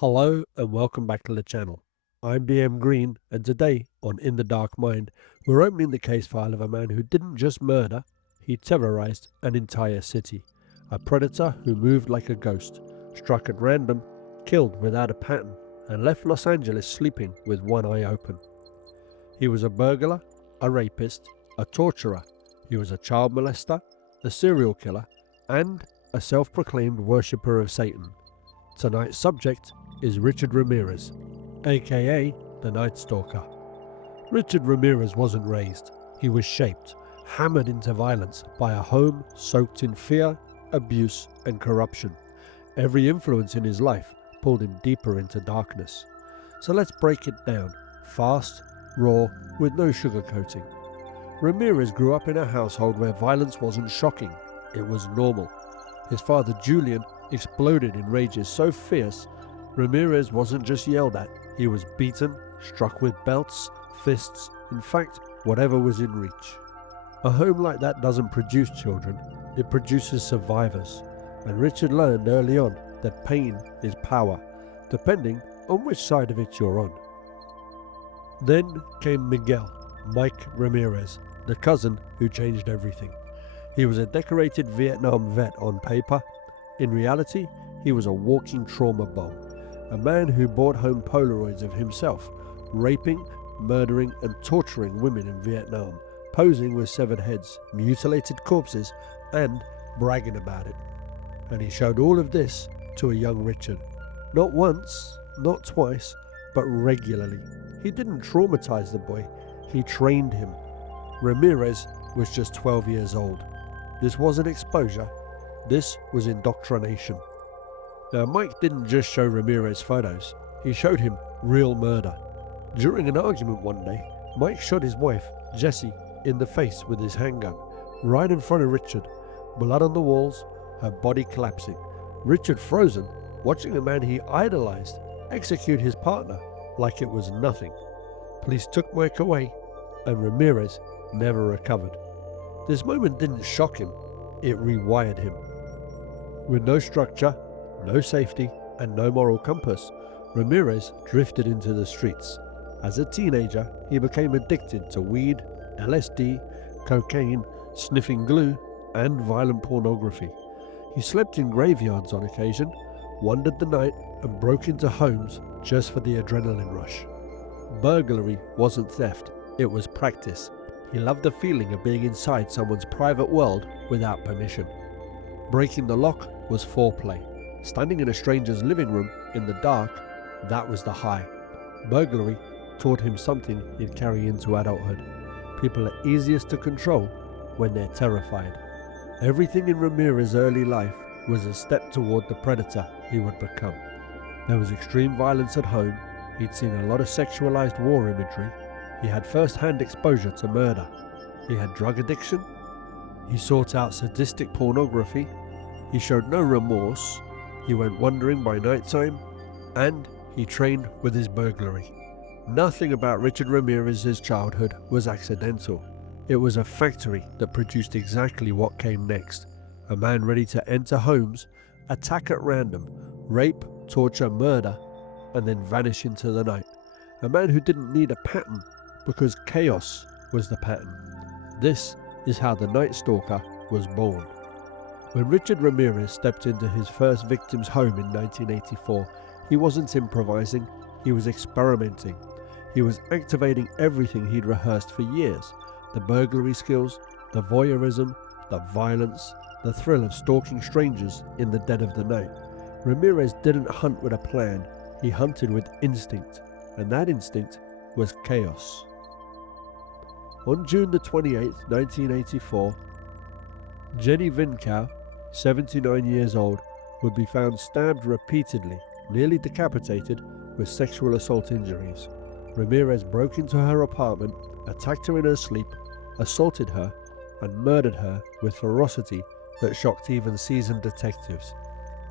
Hello and welcome back to the channel. I'm BM Green, and today on In the Dark Mind, we're opening the case file of a man who didn't just murder, he terrorized an entire city. A predator who moved like a ghost, struck at random, killed without a pattern, and left Los Angeles sleeping with one eye open. He was a burglar, a rapist, a torturer. He was a child molester, a serial killer, and a self-proclaimed worshipper of Satan. Tonight's subject is Richard Ramirez, aka the Night Stalker. Richard Ramirez wasn't raised, he was shaped, hammered into violence by a home soaked in fear, abuse and corruption. Every influence in his life pulled him deeper into darkness. So let's break it down, fast, raw, with no sugarcoating. Ramirez grew up in a household where violence wasn't shocking, it was normal. His father Julian exploded in rages so fierce, Ramirez wasn't just yelled at, he was beaten, struck with belts, fists, in fact, whatever was in reach. A home like that doesn't produce children, it produces survivors, and Richard learned early on that pain is power, depending on which side of it you're on. Then came Miguel, Mike Ramirez, the cousin who changed everything. He was a decorated Vietnam vet on paper. In reality, he was a walking trauma bomb, a man who brought home Polaroids of himself, raping, murdering and torturing women in Vietnam, posing with severed heads, mutilated corpses, and bragging about it. And he showed all of this to a young Richard. Not once, not twice, but regularly. He didn't traumatize the boy, he trained him. Ramirez was just 12 years old. This wasn't exposure, this was indoctrination. Now Mike didn't just show Ramirez photos, he showed him real murder. During an argument one day, Mike shot his wife, Jessie, in the face with his handgun, right in front of Richard. Blood on the walls, her body collapsing. Richard frozen, watching a man he idolized execute his partner like it was nothing. Police took Mike away, and Ramirez never recovered. This moment didn't shock him, it rewired him. With no structure, no safety, and no moral compass, Ramirez drifted into the streets. As a teenager, he became addicted to weed, LSD, cocaine, sniffing glue, and violent pornography. He slept in graveyards on occasion, wandered the night, and broke into homes just for the adrenaline rush. Burglary wasn't theft, it was practice. He loved the feeling of being inside someone's private world without permission. Breaking the lock was foreplay. Standing in a stranger's living room in the dark, that was the high. Burglary taught him something he'd carry into adulthood. People are easiest to control when they're terrified. Everything in Ramirez's early life was a step toward the predator he would become. There was extreme violence at home, he'd seen a lot of sexualized war imagery, he had first-hand exposure to murder, he had drug addiction, he sought out sadistic pornography, he showed no remorse, he went wandering by nighttime, and he trained with his burglary. Nothing about Richard Ramirez's childhood was accidental. It was a factory that produced exactly what came next. A man ready to enter homes, attack at random, rape, torture, murder, and then vanish into the night. A man who didn't need a pattern because chaos was the pattern. This is how the Night Stalker was born. When Richard Ramirez stepped into his first victim's home in 1984, he wasn't improvising, he was experimenting. He was activating everything he'd rehearsed for years. The burglary skills, the voyeurism, the violence, the thrill of stalking strangers in the dead of the night. Ramirez didn't hunt with a plan, he hunted with instinct, and that instinct was chaos. On June the 28th, 1984, Jenny Vinkow, 79 years old, would be found stabbed repeatedly, nearly decapitated, with sexual assault injuries. Ramirez broke into her apartment, attacked her in her sleep, assaulted her, and murdered her with ferocity that shocked even seasoned detectives.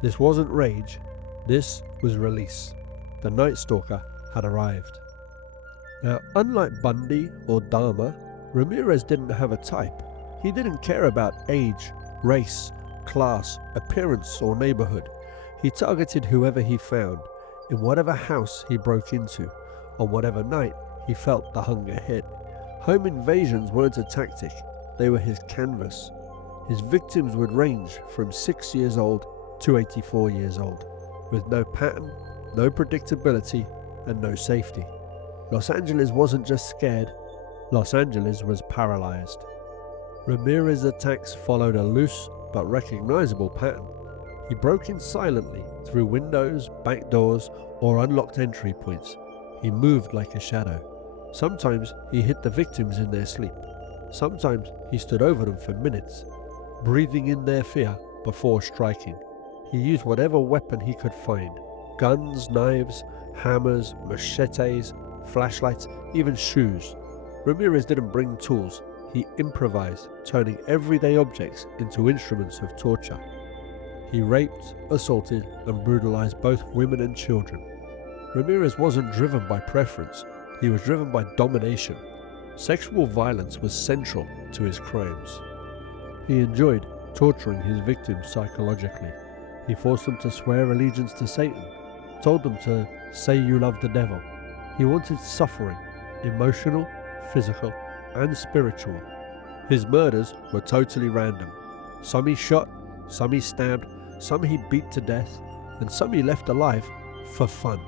This wasn't rage, this was release. The Night Stalker had arrived. Now, unlike Bundy or Dahmer, Ramirez didn't have a type. He didn't care about age, race, class, appearance or neighborhood. He targeted whoever he found. in whatever house he broke into, on whatever night he felt the hunger hit. Home invasions weren't a tactic, they were his canvas. His victims would range from 6 years old to 84 years old, with no pattern, no predictability, and no safety. Los Angeles wasn't just scared, Los Angeles was paralyzed. Ramirez's attacks followed a loose but recognizable pattern. He broke in silently through windows, back doors, or unlocked entry points. He moved like a shadow. Sometimes he hit the victims in their sleep. Sometimes he stood over them for minutes, breathing in their fear before striking. He used whatever weapon he could find: guns, knives, hammers, machetes, flashlights, even shoes. Ramirez didn't bring tools, he improvised, turning everyday objects into instruments of torture. He raped, assaulted, and brutalized both women and children. Ramirez wasn't driven by preference, he was driven by domination. Sexual violence was central to his crimes. He enjoyed torturing his victims psychologically. He forced them to swear allegiance to Satan, told them to say you love the devil. He wanted suffering, emotional, physical, and spiritual. His murders were totally random. Some he shot, some he stabbed, some he beat to death, and some he left alive for fun.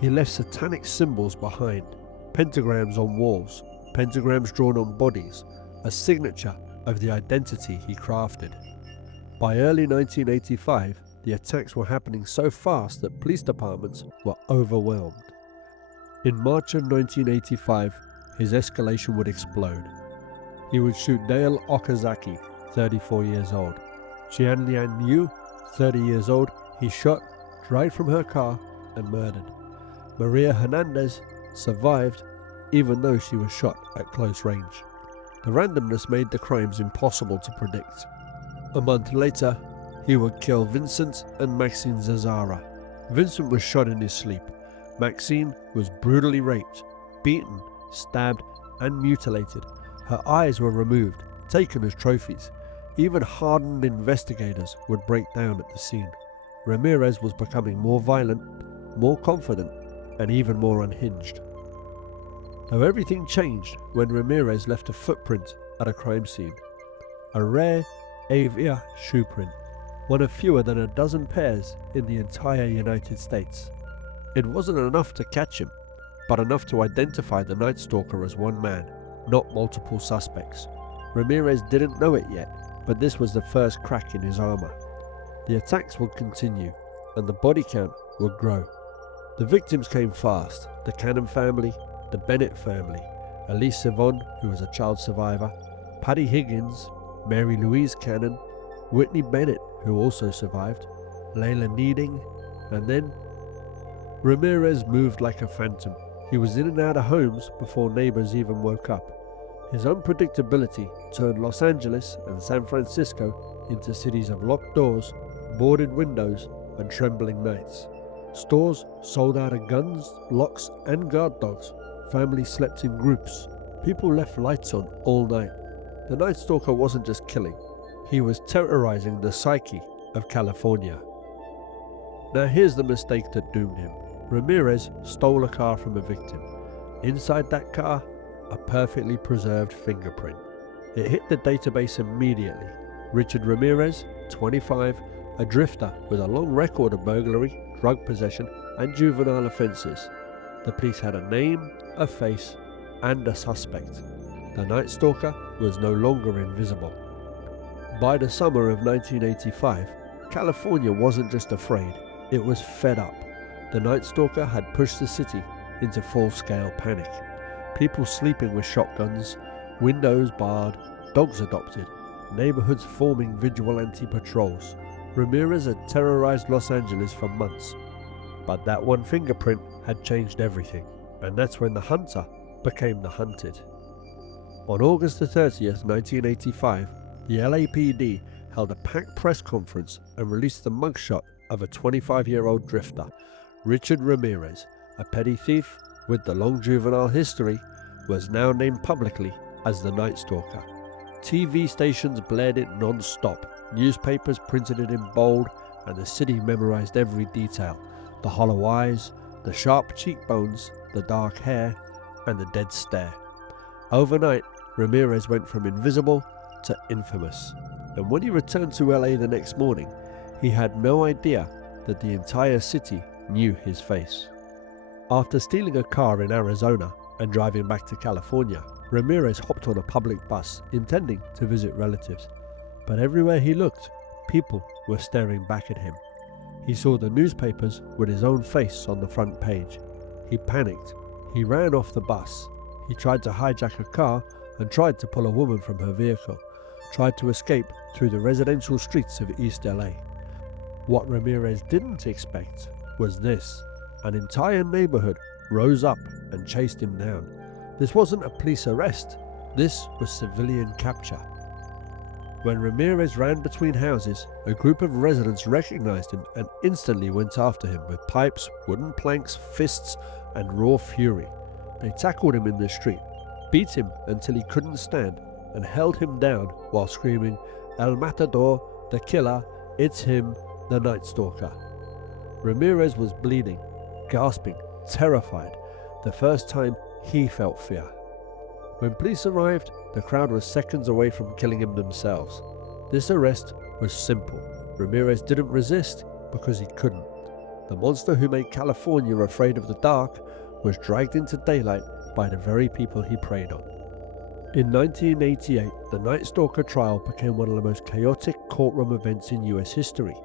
He left satanic symbols behind, pentagrams on walls, pentagrams drawn on bodies, a signature of the identity he crafted. By early 1985, the attacks were happening so fast that police departments were overwhelmed. In March of 1985, his escalation would explode. He would shoot Dale Okazaki, 34 years old. Jian Lian Yu, 30 years old, he shot, dragged from her car, and murdered. Maria Hernandez survived, even though she was shot at close range. The randomness made the crimes impossible to predict. A month later, he would kill Vincent and Maxine Zazara. Vincent was shot in his sleep. Maxine was brutally raped, beaten, stabbed, and mutilated. Her eyes were removed, taken as trophies. Even hardened investigators would break down at the scene. Ramirez was becoming more violent, more confident, and even more unhinged. Though everything changed when Ramirez left a footprint at a crime scene. A rare Avia shoe print, one of fewer than a dozen pairs in the entire United States. It wasn't enough to catch him, but enough to identify the Night Stalker as one man, not multiple suspects. Ramirez didn't know it yet, but this was the first crack in his armor. The attacks would continue, and the body count would grow. The victims came fast: the Cannon family, the Bennett family, Elise Savon, who was a child survivor, Patty Higgins, Mary Louise Cannon, Whitney Bennett, who also survived, Layla Needing, and then Ramirez moved like a phantom. He was in and out of homes before neighbors even woke up. His unpredictability turned Los Angeles and San Francisco into cities of locked doors, boarded windows, and trembling nights. Stores sold out of guns, locks, and guard dogs. Families slept in groups. People left lights on all night. The Night Stalker wasn't just killing, he was terrorizing the psyche of California. Now here's the mistake that doomed him. Ramirez stole a car from a victim. Inside that car, a perfectly preserved fingerprint. It hit the database immediately. Richard Ramirez, 25, a drifter with a long record of burglary, drug possession, and juvenile offences. The police had a name, a face, and a suspect. The Night Stalker was no longer invisible. By the summer of 1985, California wasn't just afraid, it was fed up. The Night Stalker had pushed the city into full-scale panic. People sleeping with shotguns, windows barred, dogs adopted, neighborhoods forming vigilante patrols. Ramirez had terrorized Los Angeles for months. But that one fingerprint had changed everything, and that's when the hunter became the hunted. On August the 30th, 1985, the LAPD held a packed press conference and released the mugshot of a 25-year-old drifter. Richard Ramirez, a petty thief with the long juvenile history, was now named publicly as the Night Stalker. TV stations blared it non-stop, newspapers printed it in bold, and the city memorized every detail. the hollow eyes, the sharp cheekbones, the dark hair, and the dead stare. Overnight, Ramirez went from invisible to infamous, and when he returned to LA the next morning, he had no idea that the entire city knew his face. After stealing a car in Arizona and driving back to California, Ramirez hopped on a public bus intending to visit relatives. But everywhere he looked, people were staring back at him. He saw the newspapers with his own face on the front page. He panicked. He ran off the bus. He tried to hijack a car and tried to pull a woman from her vehicle, tried to escape through the residential streets of East LA. What Ramirez didn't expect was this. An entire neighborhood rose up and chased him down. This wasn't a police arrest. This was civilian capture. When Ramirez ran between houses, a group of residents recognized him and instantly went after him with pipes, wooden planks, fists, and raw fury. They tackled him in the street, beat him until he couldn't stand, and held him down while screaming, "El Matador, the killer, it's him, the Night Stalker." Ramirez was bleeding, gasping, terrified, the first time he felt fear. When police arrived, the crowd was seconds away from killing him themselves. This arrest was simple. Ramirez didn't resist because he couldn't. The monster who made California afraid of the dark was dragged into daylight by the very people he preyed on. In 1988, the Night Stalker trial became one of the most chaotic courtroom events in US history.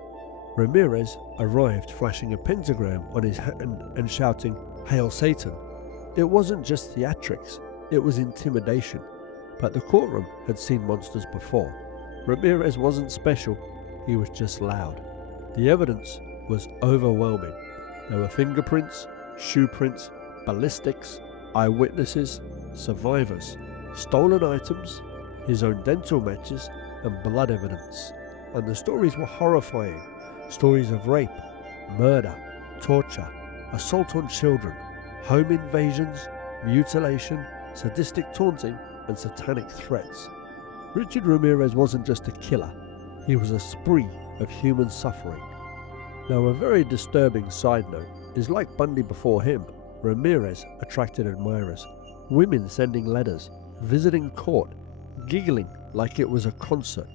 Ramirez arrived flashing a pentagram on his hand and shouting, "Hail Satan." It wasn't just theatrics, it was intimidation. But the courtroom had seen monsters before. Ramirez wasn't special, he was just loud. The evidence was overwhelming. There were fingerprints, shoe prints, ballistics, eyewitnesses, survivors, stolen items, his own dental matches, and blood evidence. And the stories were horrifying. Stories of rape, murder, torture, assault on children, home invasions, mutilation, sadistic taunting, and satanic threats. Richard Ramirez wasn't just a killer, he was a spree of human suffering. Now, a very disturbing side note is, like Bundy before him, Ramirez attracted admirers, women sending letters, visiting court, giggling like it was a concert.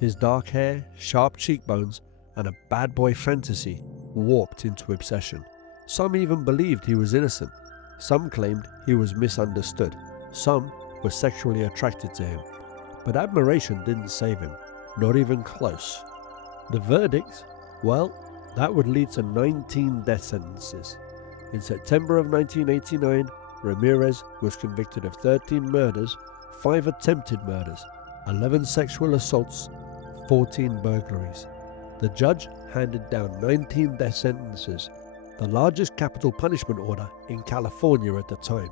His dark hair, sharp cheekbones, and a bad boy fantasy warped into obsession. Some even believed he was innocent. Some claimed he was misunderstood. Some were sexually attracted to him. But admiration didn't save him, not even close. The verdict? Well, that would lead to 19 death sentences. In September of 1989, Ramirez was convicted of 13 murders, 5 attempted murders, 11 sexual assaults, 14 burglaries. The judge handed down 19 death sentences, the largest capital punishment order in California at the time.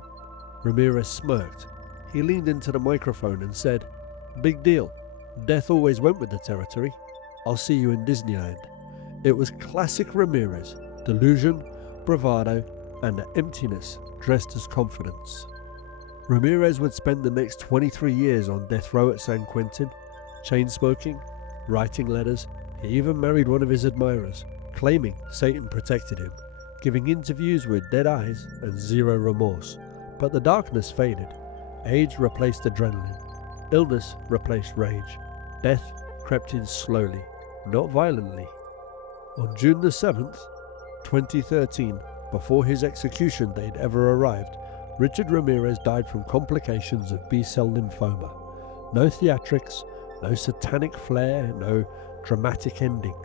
Ramirez smirked. He leaned into the microphone and said, "Big deal. Death always went with the territory. I'll see you in Disneyland." It was classic Ramirez, delusion, bravado, and the emptiness dressed as confidence. Ramirez would spend the next 23 years on death row at San Quentin, chain smoking, writing letters. He even married one of his admirers, claiming Satan protected him, giving interviews with dead eyes and zero remorse. But the darkness faded. Age replaced adrenaline. Illness replaced rage. Death crept in slowly, not violently. On June the 7th, 2013, before his execution date ever arrived, Richard Ramirez died from complications of B-cell lymphoma. No theatrics, no satanic flair, no dramatic ending.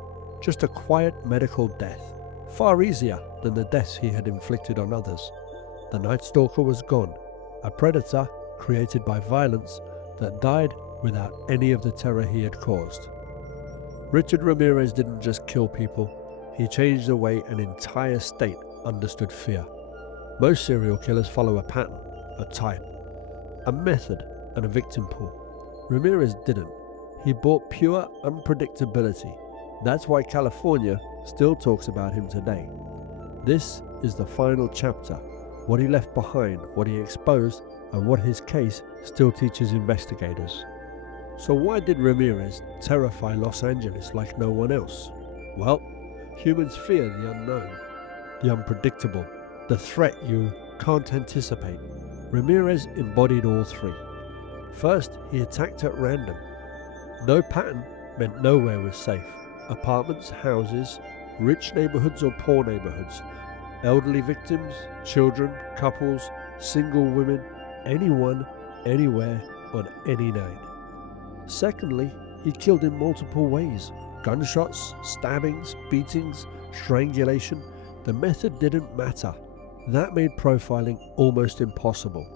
Just a quiet medical death, far easier than the deaths he had inflicted on others. The Night Stalker was gone, a predator created by violence that died without any of the terror he had caused. Richard Ramirez didn't just kill people, he changed the way an entire state understood fear. Most serial killers follow a pattern, a type, a method, and a victim pool. Ramirez didn't. He brought pure unpredictability. That's why California still talks about him today. This is the final chapter, what he left behind, what he exposed, and what his case still teaches investigators. So why did Ramirez terrify Los Angeles like no one else? Well, humans fear the unknown. the unpredictable, the threat you can't anticipate. Ramirez embodied all three. First, he attacked at random. No pattern meant nowhere was safe. Apartments, houses, rich neighborhoods or poor neighborhoods, elderly victims, children, couples, single women, anyone, anywhere, on any night. Secondly, he killed in multiple ways. Gunshots, stabbings, beatings, strangulation. The method didn't matter. That made profiling almost impossible.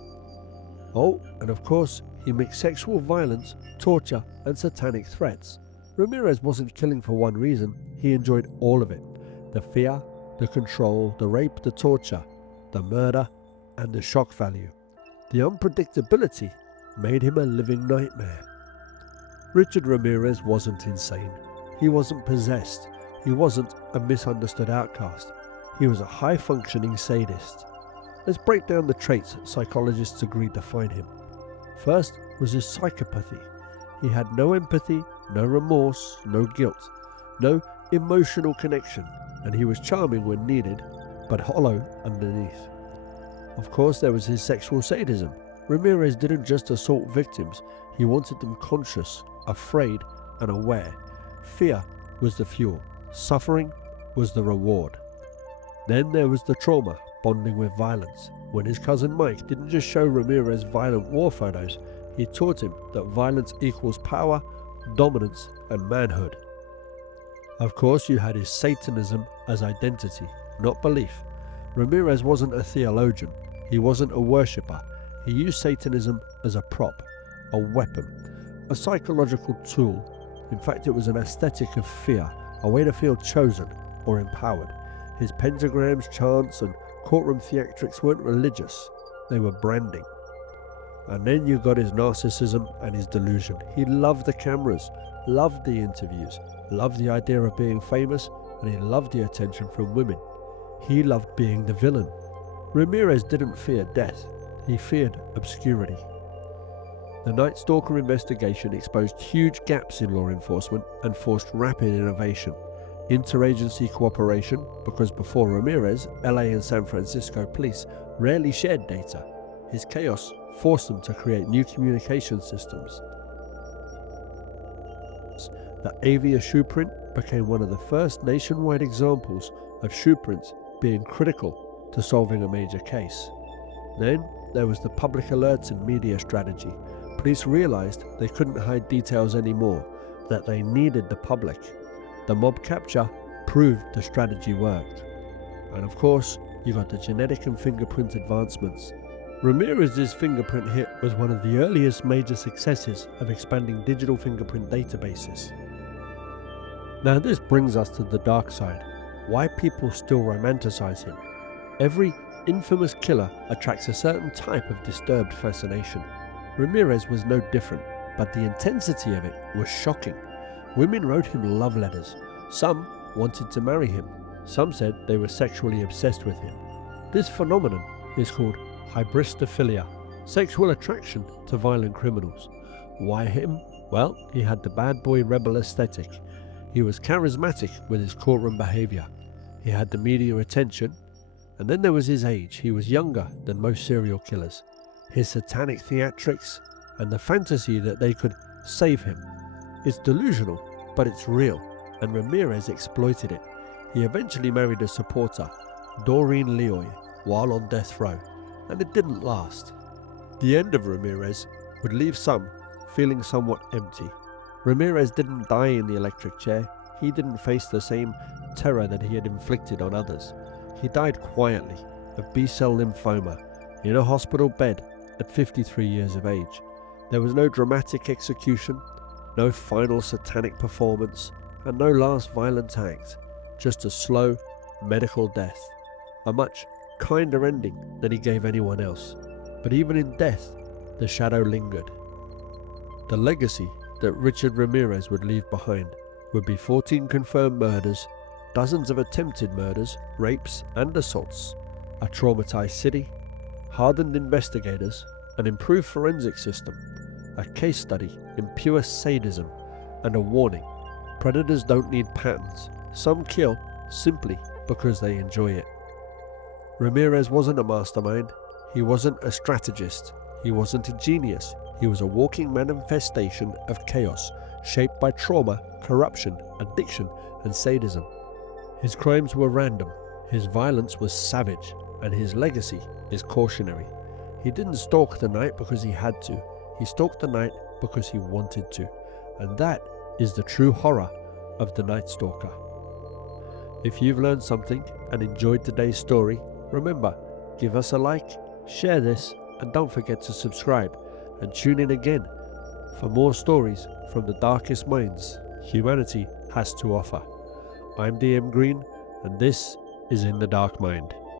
Oh, and of course, he mixed sexual violence, torture, and satanic threats. Ramirez wasn't killing for one reason, he enjoyed all of it. The fear, the control, the rape, the torture, the murder, and the shock value. The unpredictability made him a living nightmare. Richard Ramirez wasn't insane. He wasn't possessed. He wasn't a misunderstood outcast. He was a high-functioning sadist. Let's break down the traits psychologists agreed define him. First was his psychopathy. He had no empathy, no remorse, no guilt, no emotional connection, and he was charming when needed, but hollow underneath. Of course, there was his sexual sadism. Ramirez didn't just assault victims, he wanted them conscious, afraid, and aware. Fear was the fuel. Suffering was the reward. Then there was the trauma, bonding with violence. When his cousin Mike didn't just show Ramirez violent war photos, he taught him that violence equals power, dominance, and manhood. Of course, you had his Satanism as identity, not belief. Ramirez wasn't a theologian. He wasn't a worshipper. He used Satanism as a prop, a weapon, a psychological tool. In fact, it was an aesthetic of fear, a way to feel chosen or empowered. His pentagrams, chants, and courtroom theatrics weren't religious, they were branding. And then you got his narcissism and his delusion. He loved the cameras, loved the interviews, loved the idea of being famous, and he loved the attention from women. He loved being the villain. Ramirez didn't fear death, he feared obscurity. The Night Stalker investigation exposed huge gaps in law enforcement and forced rapid innovation. Interagency cooperation, because before Ramirez, LA and San Francisco police rarely shared data. His chaos forced them to create new communication systems. The Avia shoe print became one of the first nationwide examples of shoe prints being critical to solving a major case. Then there was the public alerts and media strategy. Police realized they couldn't hide details anymore, that they needed the public. The mob capture proved the strategy worked. And of course, you got the genetic and fingerprint advancements. Ramirez's fingerprint hit was one of the earliest major successes of expanding digital fingerprint databases. Now this brings us to the dark side, why people still romanticize him. Every infamous killer attracts a certain type of disturbed fascination. Ramirez was no different, but the intensity of it was shocking. Women wrote him love letters. Some wanted to marry him. Some said they were sexually obsessed with him. This phenomenon is called hybristophilia, sexual attraction to violent criminals. Why him? Well, he had the bad boy rebel aesthetic. He was charismatic with his courtroom behavior. He had the media attention. And then there was his age. He was younger than most serial killers. His satanic theatrics and the fantasy that they could save him. It's delusional, but it's real, and Ramirez exploited it. He eventually married a supporter, Doreen Leoy, while on death row, and it didn't last. The end of Ramirez would leave some feeling somewhat empty. Ramirez didn't die in the electric chair. He didn't face the same terror that he had inflicted on others. He died quietly of B-cell lymphoma in a hospital bed at 53 years of age. There was no dramatic execution, no final satanic performance, and no last violent act, just a slow medical death. A much kinder ending than he gave anyone else. But even in death, the shadow lingered. The legacy that Richard Ramirez would leave behind would be 14 confirmed murders, dozens of attempted murders, rapes and assaults, a traumatized city, hardened investigators, an improved forensic system, a case study in pure sadism, and a warning: predators don't need patterns. Some kill simply because they enjoy it. Ramirez wasn't a mastermind. He wasn't a strategist. He wasn't a genius. He was a walking manifestation of chaos, shaped by trauma, corruption, addiction, and sadism. His crimes were random, his violence was savage, and his legacy is cautionary. He didn't stalk the night because he had to. He stalked the night because he wanted to. And that is the true horror of the Night Stalker. If you've learned something and enjoyed today's story, remember, give us a like, share this, and don't forget to subscribe, and tune in again for more stories from the darkest minds humanity has to offer. I'm DM Green, and this is In the Dark Mind.